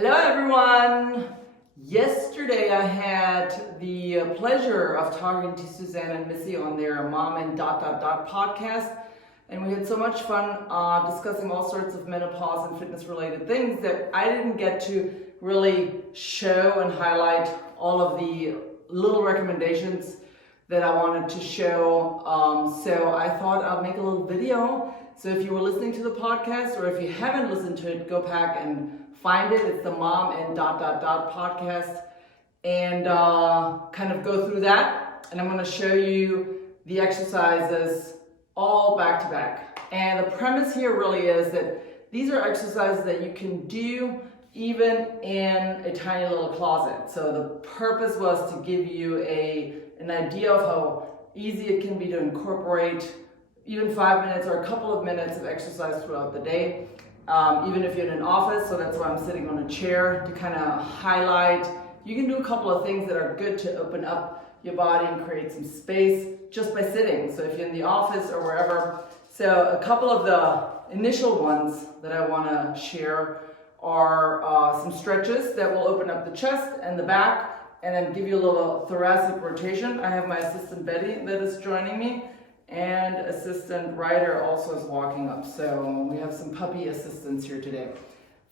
Hello everyone! Yesterday I had the pleasure of talking to Suzanne and Missy on their Mom and podcast, and we had so much fun discussing all sorts of menopause and fitness related things that I didn't get to really show and highlight all of the little recommendations that I wanted to show. So I thought I'll make a little video. So if you were listening to the podcast or if you haven't listened to it, go back and find it. It's the Mom and podcast, and kind of go through that. And I'm going to show you the exercises all back to back. And the premise here really is that these are exercises that you can do even in a tiny little closet. So the purpose was to give you an idea of how easy it can be to incorporate even 5 minutes or a couple of minutes of exercise throughout the day. Even if you're in an office, so that's why I'm sitting on a chair to kind of highlight. You can do a couple of things that are good to open up your body and create some space just by sitting. So if you're in the office or wherever. So a couple of the initial ones that I want to share are some stretches that will open up the chest and the back and then give you a little thoracic rotation. I have my assistant Betty that is joining me, and assistant Ryder also is walking up. So we have some puppy assistants here today.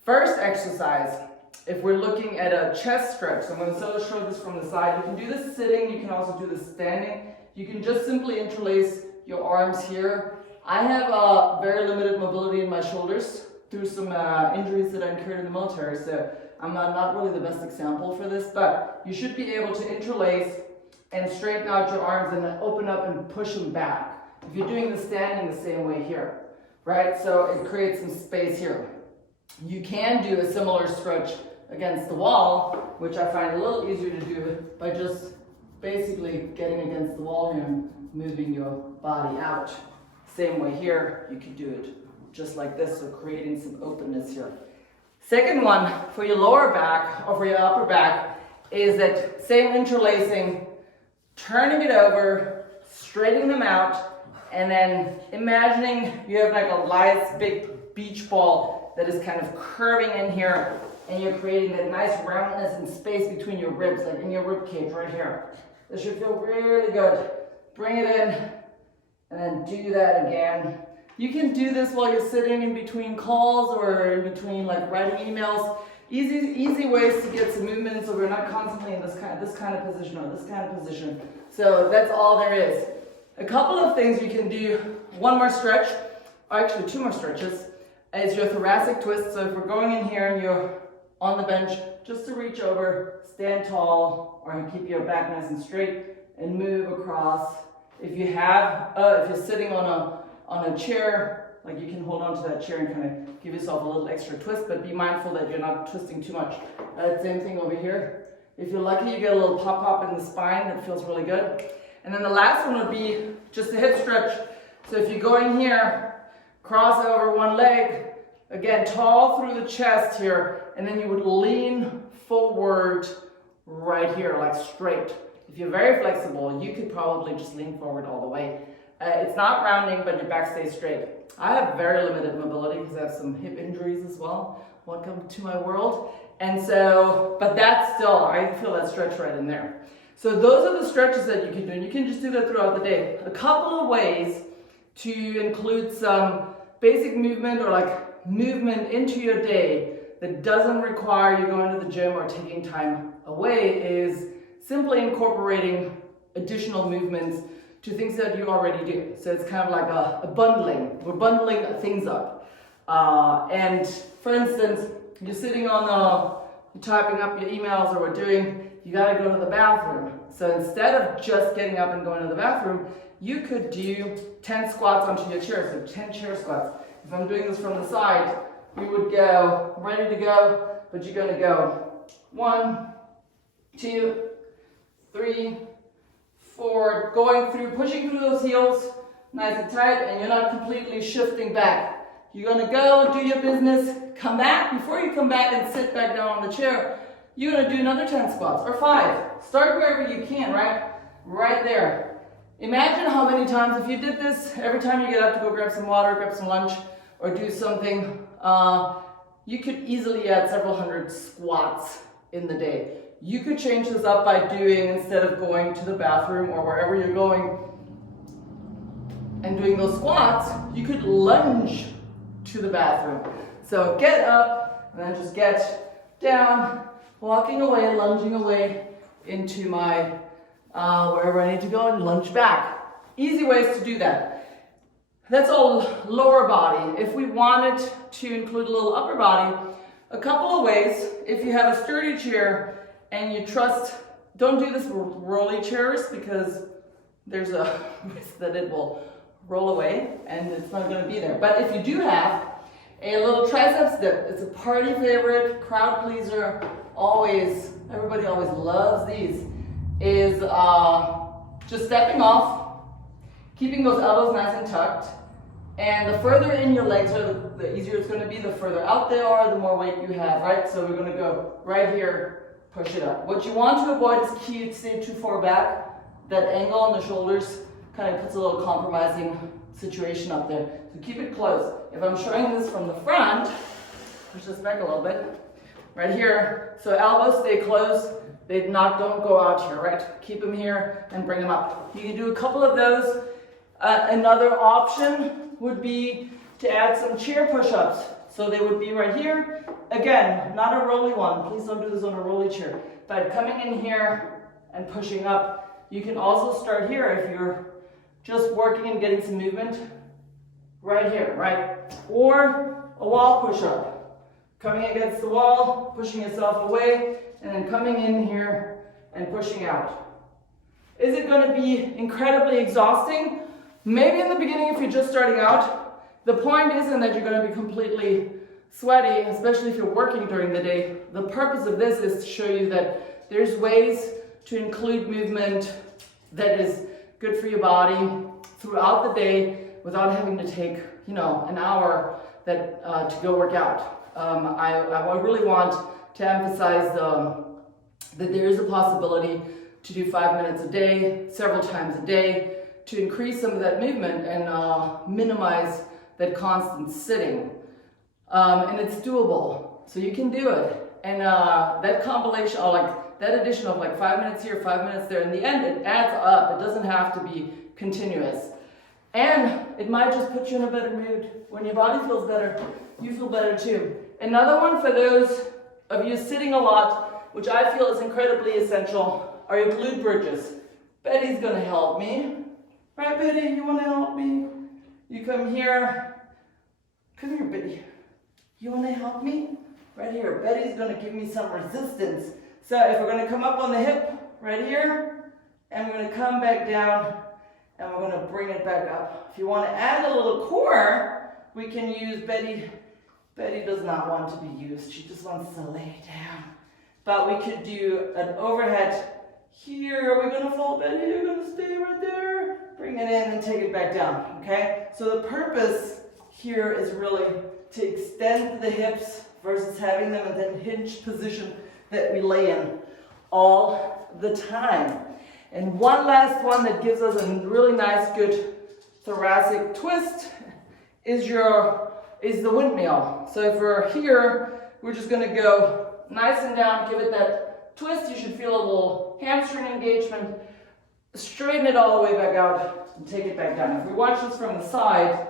First exercise, if we're looking at a chest stretch, so I'm going to show this from the side. You can do this sitting, you can also do this standing. You can just simply interlace your arms here. I have very limited mobility in my shoulders through some injuries that I incurred in the military, so I'm not really the best example for this, but you should be able to interlace and straighten out your arms and then open up and push them back. If you're doing the standing the same way here, right? So it creates some space here. You can do a similar stretch against the wall, which I find a little easier to do by just basically getting against the wall here and moving your body out. Same way here, you could do it just like this, so creating some openness here. Second one, for your lower back or for your upper back, is that same interlacing, turning it over, straightening them out, and then imagining you have like a nice big beach ball that is kind of curving in here, and you're creating that nice roundness and space between your ribs, like in your rib cage right here. This should feel really good. Bring it in, and then do that again. You can do this while you're sitting in between calls or in between like writing emails. Easy ways to get some movement so we're not constantly in this kind of position or this kind of position. So that's all there is. A couple of things you can do. One more stretch, or actually two more stretches, is your thoracic twist. So if we're going in here and you're on the bench, just to reach over, stand tall, or keep your back nice and straight and move across. If you're sitting on a chair, like you can hold on to that chair and kind of give yourself a little extra twist, but be mindful that you're not twisting too much. Same thing over here. If you're lucky, you get a little pop in the spine that feels really good. And then the last one would be just a hip stretch. So if you go in here, cross over one leg, again, tall through the chest here, and then you would lean forward right here, like straight. If you're very flexible, you could probably just lean forward all the way. It's not rounding, but your back stays straight. I have very limited mobility because I have some hip injuries as well. Welcome to my world. And so, but that's still, I feel that stretch right in there. So those are the stretches that you can do, and you can just do that throughout the day. A couple of ways to include some basic movement or like movement into your day that doesn't require you going to the gym or taking time away is simply incorporating additional movements to things that you already do. So it's kind of like a bundling. We're bundling things up. And for instance, you're sitting you're typing up your emails or you gotta go to the bathroom. So instead of just getting up and going to the bathroom, you could do 10 squats onto your chair, so 10 chair squats. If I'm doing this from the side, we would go ready to go, but you're gonna go 1, 2, 3, 4, pushing through those heels, nice and tight, and you're not completely shifting back. You're gonna go do your business, come back. Before you come back and sit back down on the chair, you're gonna do another 10 squats, or 5. Start wherever you can, right? Right there. Imagine how many times, if you did this every time you get up to go grab some water, grab some lunch, or do something, you could easily add several hundred squats in the day. You could change this up by doing, instead of going to the bathroom or wherever you're going and doing those squats, you could lunge to the bathroom. So get up and then just get down, walking away, lunging away into my wherever I need to go and lunge back. Easy ways to do that. That's all lower body. If we wanted to include a little upper body, a couple of ways. If you have a sturdy chair and you trust, don't do this with rolly chairs because there's a risk that it will roll away and it's not going to be there. But if you do have a little triceps dip, it's a party favorite, crowd pleaser, always, everybody always loves these, is just stepping off, keeping those elbows nice and tucked, and the further in your legs are, the easier it's going to be. The further out they are, the more weight you have, right? So we're going to go right here, push it up. What you want to avoid is keep stay too far back. That angle on the shoulders kind of puts a little compromising situation up there. So keep it close. If I'm showing this from the front, push this back a little bit, right here. So elbows stay close. They don't go out here, right? Keep them here and bring them up. You can do a couple of those. Another option would be to add some chair push-ups. So they would be right here. Again, not a rolly one. Please don't do this on a rolly chair. But coming in here and pushing up. You can also start here if you're just working and getting some movement. Right here, right? Or a wall push-up. Coming against the wall, pushing yourself away, and then coming in here and pushing out. Is it going to be incredibly exhausting? Maybe in the beginning if you're just starting out. The point isn't that you're going to be completely sweaty, especially if you're working during the day. The purpose of this is to show you that there's ways to include movement that is good for your body throughout the day without having to take, an hour to go work out. I really want to emphasize that there is a possibility to do 5 minutes a day, several times a day, to increase some of that movement and minimize that constant sitting. And it's doable, so you can do it. And that compilation, or that addition of 5 minutes here, 5 minutes there, in the end it adds up. It doesn't have to be continuous. And it might just put you in a better mood. When your body feels better, you feel better too. Another one for those of you sitting a lot, which I feel is incredibly essential, are your glute bridges. Betty's gonna help me. Right, Betty, you wanna help me? You come here. Come here, Betty. You wanna help me? Right here. Betty's gonna give me some resistance. So if we're gonna come up on the hip, right here, and we're gonna come back down, and we're gonna bring it back up. If you wanna add a little core, we can use Betty. Betty does not want to be used. She just wants to lay down. But we could do an overhead here. Are we gonna fall, Betty? You're gonna stay right there. Bring it in and take it back down, okay? So the purpose here is really to extend the hips versus having them in that hinge position that we lay in all the time. And one last one that gives us a really nice, good thoracic twist is the windmill. So if we're here, we're just gonna go nice and down, give it that twist. You should feel a little hamstring engagement. Straighten it all the way back out and take it back down. If we watch this from the side,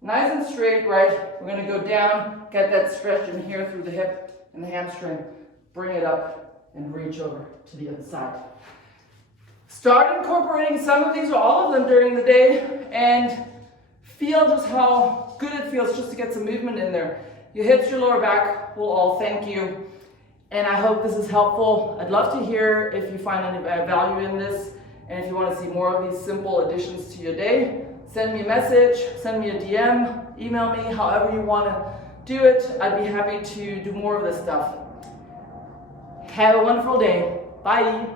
nice and straight, right? We're gonna go down, get that stretch in here through the hip and the hamstring, bring it up and reach over to the other side. Start incorporating some of these or all of them during the day and feel just how good it feels just to get some movement in there. Your hips, your lower back will all thank you. And I hope this is helpful. I'd love to hear if you find any value in this. And if you want to see more of these simple additions to your day, send me a message, send me a DM, email me, however you want to do it. I'd be happy to do more of this stuff. Have a wonderful day. Bye.